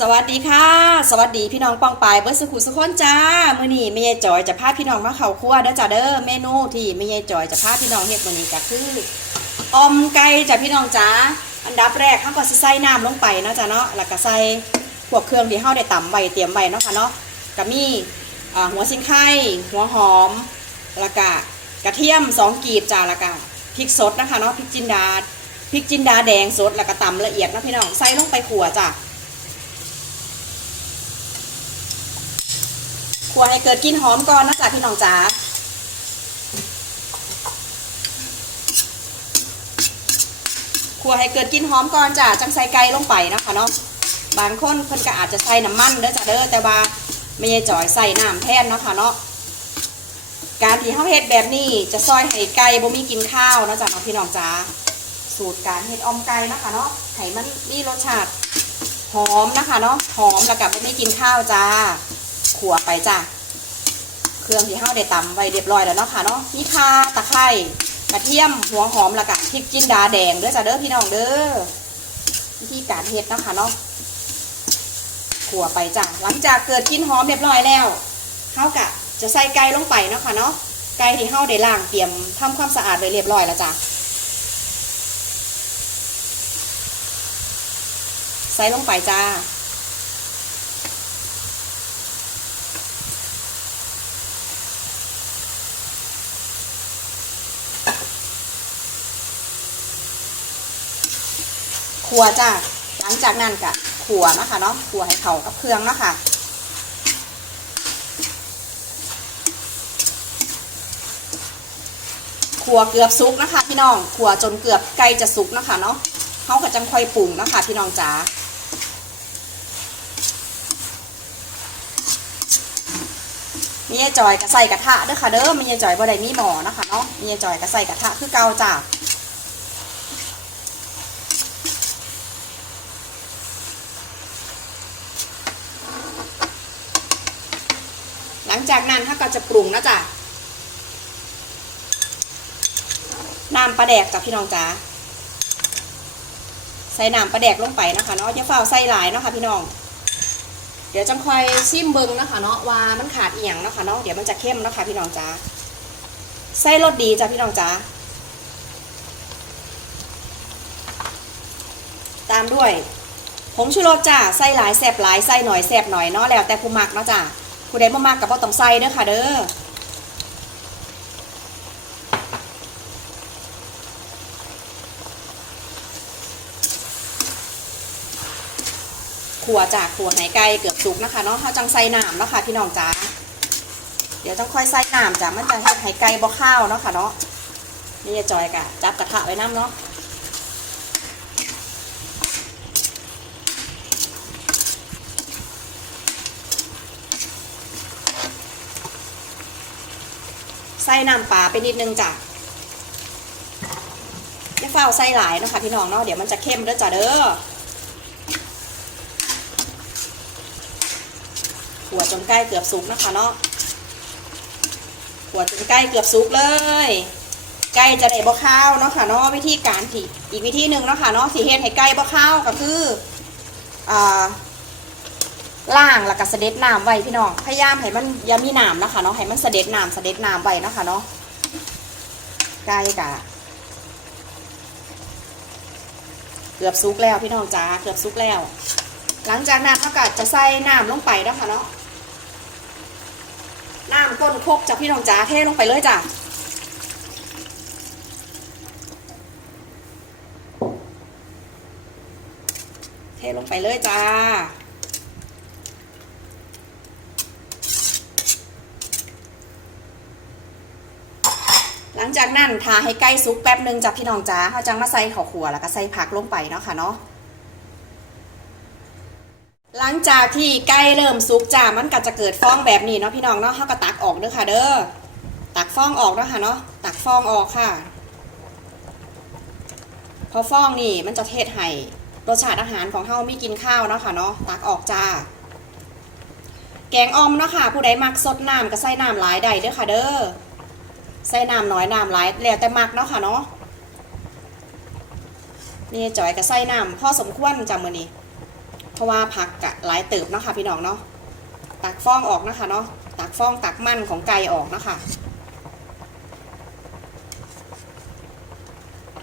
สวัสดีค่ะ สวัสดีพี่น้องปองปายเบิร์สุขุสุขคนจ้า มือนี้แม่ยายจอยจะพาพี่น้องมาเข้าครัวเด้อจ้าเด้อเมนูที่แม่ยายจอยจะพาพี่น้องเฮ็ดมือนี้ก็คืออมไก่จ้ะพี่น้องจ้าอันดับแรกเฮาก็สิใส่น้ำลงไปเนาะจ้ะเนาะแล้วก็ใส่พวกเครื่องที่เฮาได้ตำไว้เตรียมไว้เนาะค่ะเนาะก็มีอ่าหัวสิงไข่หัวหอมแล้วก็กระเทียมสองกีบจ้าแล้วก็พริกสดนะคะเนาะพริกจินดาพริกจินดาแดงสดแล้วก็ตำละเอียดนะพี่น้องใส่ลงไปขัวจ้ะ คั่วให้เกิดกลิ่นหอมก่อนนะจ๊ะพี่น้องจ๋าคั่วให้เกิดกลิ่นหอมก่อนจ้ะจังใส่ไก่ลงไปนะคะเนาะบางคนเพิ่นก็อาจจะใส่น้ำมันเด้อจ้ะเด้อแต่ว่าไม่ใช่จ่อยใส่น้ำแทนเนาะค่ะเนาะการที่เฮาเฮ็ดแบบนี้จะซอยให้ไก่บ่มีกินข้าวนะจ๊ะเนาะพี่น้องจ๋าสูตรการเฮ็ดออมไก่นะคะเนาะให้มันมีรสชาติหอมนะคะเนาะหอมแล้วก็บ่มีกินข้าวจ้า ขัวไปจ้ะเครื่องที่เฮาได้ตำไว้เรียบร้อยแล้วเนาะค่ะเนาะมีข่าตะไคร้กระเทียมหัวหอมแล้วก็พริกจินดาแดงเด้อจ้ะเด้อพี่น้องเด้อวิธีการเฮ็ดเนาะค่ะเนาะขัวไปจ้ะหลังจากเกิดกลินหอมเรียบร้อยแล้วเฮากะจะใส่ไก่ลงไปเนาะค่ะเนาะไก่ที่เฮาได้ล้างเตรียมทำความสะอาดไว้เรียบร้อยแล้วจ้ะใส่ลงไปจ้า ขัวจ้าหลังจากนั้นกะขัวนะคะเนาะขัวให้เข้ากับเครื่องเนาะค่ะขัวเกือบสุกนะคะ พี่น้องขัวจนเกือบใกล้จะสุกนะคะเนาะเขาก็จังค่อยปรุงนะคะ พี่น้องจ๋ามียจอยก็ใส่กระทะเด้อค่ะเด้อมียายจอยบ่ได้มีหมอนะคะเนาะมียจอยก็ใส่กระทะคือเกาจ้า หลัง จากนั้นถ้าก็จะปรุงนะจ๊ะน้ำปลาแดกจ้ะพี่น้องจ๋าใส่น้ำปลาแดกลงไปนะคะเนาะอย่าเฝ้าใส่หลายเนาะค่ะพี่น้อง เดี๋ยวจังคอยซิมเบิงนะคะเนาะว่ามันขาดเอียงนะคะเนาะเดี๋ยวมันจะเข้มนะคะพี่น้องจ๋าใส่รสดีจ้ะพี่น้องจ๋าตามด้วยผงชูรสจ้ะใส่หลายแสบหลายใส่หน่อยแสบหน่อยเนาะแล้วแต่ผู้มักเนาะจ้ะ ผู้ใดบ่มากกับบ่ต้องใส่เด้อค่ะเด้อขัวจากขัวไหไก่เกือบสุกนะคะเนาะเฮาจังใส่น้ำเนาะค่ะพี่น้องจ๋าเดี๋ยวจังค่อยใส่น้ำจ้ะมันจะเฮ็ดไหไก่บ่ข้าวเนาะค่ะเนาะนี่จะจอยกะจับกระทะไว้น้ำเนาะ ใส่น้ำปลาไปนิดนึงจ้ะอย่าเฝ้าใส่หลายเนาะคะพี่น้องเนาะเดี๋ยวมันจะเข้มเด้อจ้ะเด้อขัวจนใกล้เกือบสุกนะคะเนาะขัวจนใกล้เกือบสุกเลยใกล้จะได้บ่ข้าวเนาะค่ะเนาะวิธีการที่อีกวิธีหนึ่งเนาะค่ะเนาะสีเฮ็ดให้ใกล้บ่ข้าวก็คืออ่า ล่างแล้วก็เสด็จน้ำไว้พี่น้อง พยายามให้มันอย่ามีน้ำนะคะเนาะ ให้มันเสด็จน้ำเสด็จน้ำไว้นะคะเนาะใกล้กะเกือบซุกแล้วพี่น้องจ้า เกือบซุกแล้ว หลังจากนั้นเขาก็จะใส่น้ำลงไปแล้ค่ะเนาะ น้ำก้นโคกจากพี่น้องจ้าเทลงไปเลยจ้ะเทลงไปเลยจ้า หลัง จากนั้นทาให้ใกล้ซุกแป๊บหนึ่งจ้ะพี่น้องจ้าเขาจังมาใส่ข้าวขัวแล้วก็ใส่ผักลงไปเนาะค่ะเนาะหลังจากที่ใกล้เริ่มซุกจ้ามันก็จะเกิดฟองแบบนี้เนาะพี่น้องเนาะเขาก็ตักออกเด้อค่ะ เด้อตักฟองออกเนาะค่ะเนาะตักฟองออกค่ะ พอฟองนี่มันจะเทศให้รสชาติอาหารของเฮามีกินข้าวเนาะค่ะเนาะตักออกจ้า แกงออมเนาะค่ะ ผู้ใดมักสดน้ำก็ใส่น้ำหลายได้เด้อค่ะเด้อ ส่น้ำน้อยน้ำหลายแล้วแต่มักเนาะค่ะเนาะนี่จอยก็ใส่น้ำพอสมควรจ้ะมื้อนี้ เพราะว่าผักกะหลายเติบเนาะค่ะพี่น้องเนาะตักฟองออกนะคะเนาะตักฟองตักมันของไก่ออกเนาะคะ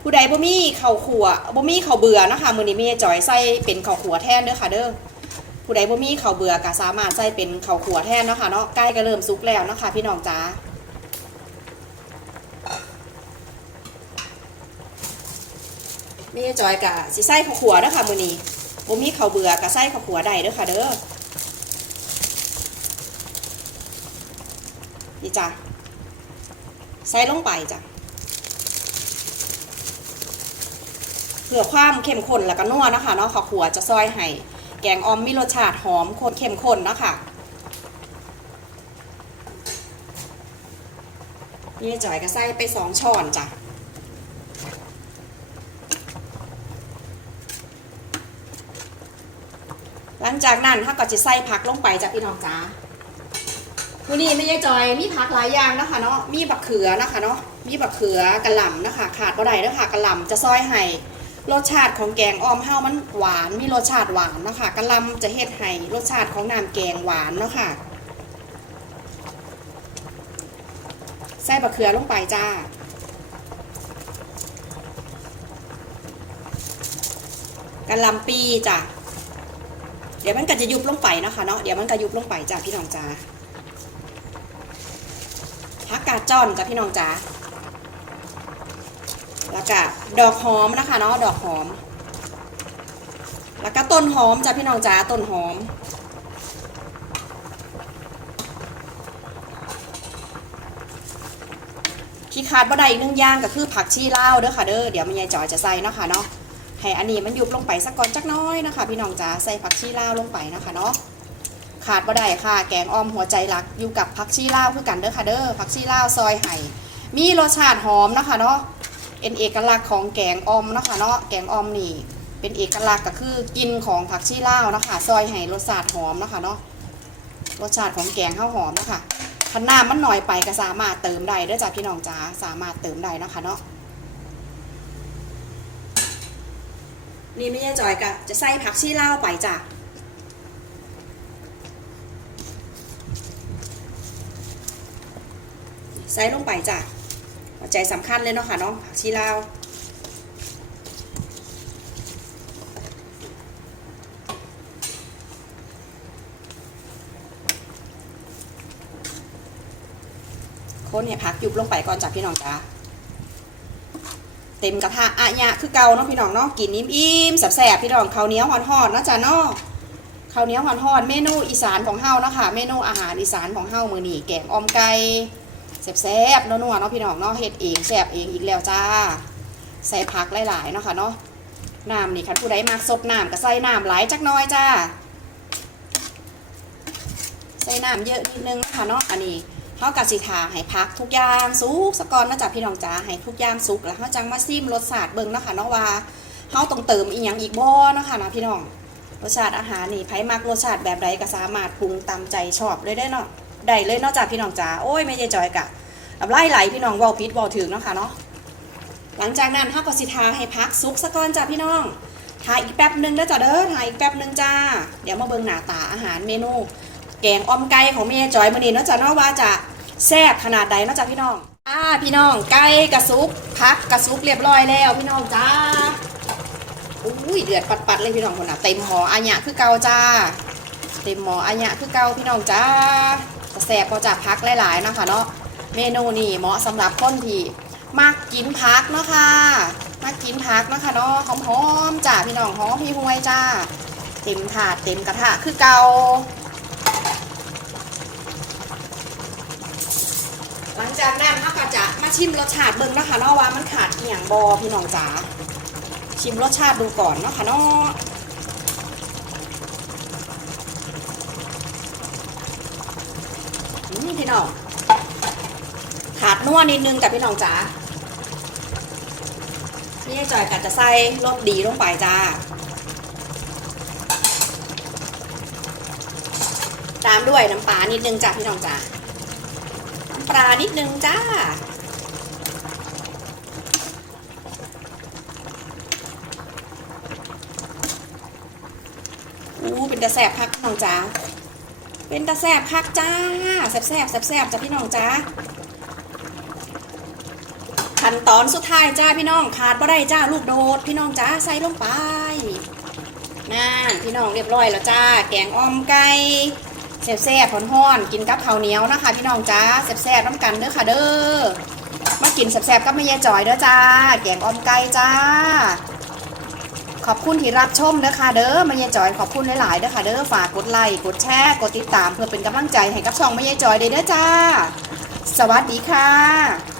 ผู้ใดบ่มีข้าวขัวบ่มีข้าวเบื่อเนาะคะมือนี้ม่จอยใส่เป็นข้าวขัวแทนเด้อค่ะเด้อผู้ใดบ่มีข้าวเบื่อก็สามารถใส่เป็นข้าวขัวแทนเนาะค่ะเนาะใกล้ก็เริ่มสุกแล้วเนาะค่ะพี่น้องจ๋า ม่จอยกะสิใส่ข้าวขัวเด้อค่ะมือนี้บ่มีข้าวเบื่อก็ใส่ข้าวขัวได้เด้อค่ะเด้อนี่จ้ะใส่ลงไปจ้ะเพื่อความเข้มข้นแล้วก็นัวนะคะเนาะข้าวขัวจะซอยให้แกงออมมีรสชาติหอมโคตรเข้มข้นนะคะนี่จ่อยก็ใส่ไปสองช้อนจ้ะ หลังจากนั้นถ้าก็จะใส่ผักลงไปจ้ะพี่น้องจ้าวันนี้ไม่ใช่จอยมีผักหลายอย่างนะคะเนาะมีบักเขือนะคะเนาะมีบักเขือกระหล่ำนะคะ ขาดบ่ได้เด้อค่ะกระหล่ำจะซอยให้รสชาติของแกงออมเฮามันหวานมีรสชาติหวานนะคะกะหลำจะเฮ็ดให้รสชาติของน้ำแกงหวานเนาะค่ะใส่บะเขือลงไปจ้ากะหลำปีจ้ะ เดี๋ยวมันก็จะยุบลงไปนะคะเนาะเดี๋ยวมันก็ยุบลงไปจ้ะพี่น้องจ้าผักกาดจ้อนจ้ะพี่น้องจ้าแล้วก็ดอกหอมนะคะเนาะดอกหอม แล้วก็ต้นหอมจ้ะพี่น้องจ๋าต้นหอมที่ขาดบ่ได้อีกหนึ่งอย่างก็คือผักชีลาวเด้อค่ะเด้อเดี๋ยวแม่ยายจอยจะใส่เนาะค่ะเนาะ ให้อันนี้มันยุบลงไปสักก่อนจักน้อยนะคะ พี่น้องจ๋าใส่ผักชีลาวลงไปนะคะเนาะขาดบ่ได้ค่ะ แกงอ้อมหัวใจรักอยู่กับผักชีลาวคือกันเด้อค่ะเด้อผักชีลาวซอยไห่มีรสชาติหอมนะคะเนาะเป็นเอกลักษณ์ของแกงออมนะคะเนาะแกงออมนี่เป็นเอกลักษณ์ก็คือกินของผักชีลาวนะคะ ซอยให้รสชาติหอมนะคะเนาะรสชาติของแกงข้าวหอมนะคะถ้าน้ำมันหน่อยไปก็สามารถเติมได้เด้อจ้าพี่น้องจ้าสามารถเติมได้นะคะเนาะ นี่ไม่ใช่จอยกะจะใส่ผักชีลาวไปจ้ะใส่ลงไปจ้ะหัวใจสำคัญเลยเนาะค่ะเนาะผักชีลาวคนเนี่ยพักยุบลงไปก่อนจากพี่น้องจ้า เต็มกระทะอะยะคือเกาเนาะพี่น้องเนาะกินอิ่มอิ่มแสบๆพี่น้องข้าวเหนียวหอนๆนะจ้าเนาะข้าวเหนียวหอนๆเมนูอีสานของเฮาเนาะค่ะเมนูอาหารอีสานของเฮามื้อนี้แกงอมไก่แซ่บๆนัวๆเนาะพี่น้องเนาะเฮ็ดเองแซ่บเองอีกแล้วจ้า ใส่ผักหลายๆเนาะค่ะเนาะน้ำนี่คันผู้ใดมักซดน้ำก็ใส่น้ำหลายจักน้อยจ้าใส่น้ำเยอะนิดนึงนะคะเนาะอันนี้ เฮากะสิทาให้พักทุกอย่างสุกสะกอนนะจ๊ะพี่น้องจ้าให้ทุกอย่างสุกแล้วเฮาจังมาซิมรสชาติเบิ่งเนาะค่ะเนาะว่าเฮาต้องเติมอีหยังอีกบ่เนาะค่ะนะพี่น้องรสชาติอาหารนี่ไผมักรสชาติแบบใดก็สามารถปรุงตามใจชอบเลยได้เนาะได้เลยเนาะจ้ะพี่น้องจ้าโอ้ยไม่ใช่จอยกะกับไล่ไหลพี่น้องวอลพิษวอลถึงเนาะค่ะเนาะหลังจากนั้นเฮาก็สิทาให้พักซุกสะกอนจ้ะพี่น้องทาอีกแป๊บหนึงเด้อจ้ะเด้อทาอีกแป๊บหนึงจ้า เดี๋ยวมาเบิ่งหน้าตาอาหารเมนู แกงออมไก่ของแม่จอยมื้อนี้นาะจ้ะเนาะว่าจะแซ่บขนาดใดนาะจ้ะพี่น้องอ่าพี่น้องไก่กระซุกพักกระซุกเรียบร้อยแล้วพี่น้องจ้าอุ้ยเดือดปัดๆเลยพี่น้องคนน่ะเต็มหม้ออันยะคือเก่าจ้าเต็มหม้ออันยะคือเก่าพี่น้องจ้าจะแซ่บพอจากพักหลายๆนะคะเนาะเมนูนี่เหมาะสำหรับคนที่มักกินพักเนาะค่ะมักกินพักเนาะค่ะเนาะหอมๆจ้าพี่น้องหอมพี่หวยจ้าเต็มถาดเต็มกระทะคือเกาหลังจากนั้นเราก็จะ มาชิมรสชาติเบิ่งนะคะเนาะว่ามันขาดเอียงบอพี่น้องจ๋าชิมรสชาติดูก่อนเนาะค่ะเนาะอืมพี่น้องขาดนัวนิดนึงกับพี่น้องจ๋านี่จอยกัดจะใส่รสดีลงไปจ้า ตามด้วยน้ำปลานิดนึงจ้าพี่น้องจ้าน้ำปลานิดนึงจ้า อู้เป็นตาแสบคักพี่น้องจ้าเป็นตาแสบคักจ้าแสบแสบแสบแสบจ้าพี่น้องจ้าขั้นตอนสุดท้ายจ้าพี่น้องขาดบ่ได้จ้าลูกโดด พี่น้องจ้าใส่ลงไปนั่นพี่น้องเรียบร้อยแล้วจ้า แกงอ่อมไก่แซ่บแซ่บๆฮ้อนๆกินกับข้าวเหนียวนะคะ พี่น้องจ้าแซ่บแซ่บๆน้ำกันเด้อค่ะเด้อมากินแซ่บๆกับแม่ยายจอยเด้อจ้า แกงอ่อมไก่จ้า ขอบคุณที่รับชมนะคะเด้อแม่ยายจอยขอบคุณหลายๆเด้อค่ะเด้อฝากกดไลค์กดแชร์กดติดตามเพื่อเป็นกำลังใจให้กับช่องแม่ยายจอยเด้อจ้า สวัสดีค่ะ